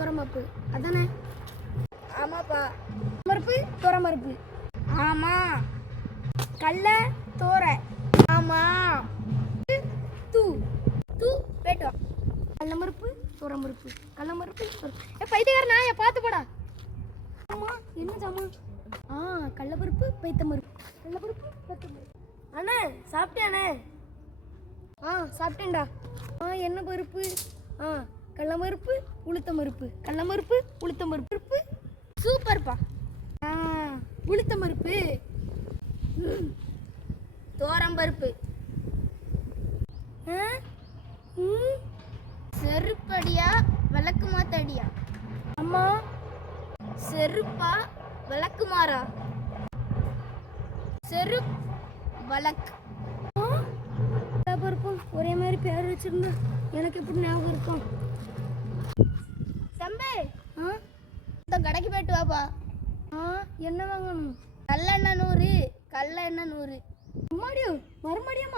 துரம்பருப்பு அதானே? ஆமாப்பா. பருப்பு துரம்பருப்பு. ஆமா. கடலை தோரை. ஆமா. தூ தூ பேட்டோ. கடலம்பருப்பு துரம்பருப்பு கடலம்பருப்பு. பைத்தியக்கார நாயை பார்த்து போடா. ஆமா என்ன ஜாமா? கடலப்பருப்பு பைத்தம்பருப்பு. கடலப்பருப்பு பைத்தம்பருப்பு. அண்ணே சாப்பிட்டியாண்ணே? சாப்பிட்டேன்டா. என்ன பருப்பு? கடலம்பருப்பு உளுத்தம்பருப்பு. கடலம்பருப்பு உளுத்தம்பருப்பு. சூப்பர்ப்பா. உளுத்தம்பருப்பு. தோரம்பருப்பு. செருப்படியா விளக்கு மாத்தடியா? அம்மா செருப்பா விளக்குமாறா? செருப் வழக்கு. பருப்பும் ஒரே மாதிரி பேர் வச்சிருந்தா எனக்கு எப்படி ஞாபகம் இருக்கும்? தம்பி இந்த கடைக்கு போயிட்டு வாப்பா. என்ன வாங்கணும்? நல்லெண்ணெய் 100, கல்ல எண்ணெய் 100. மறுபடியும்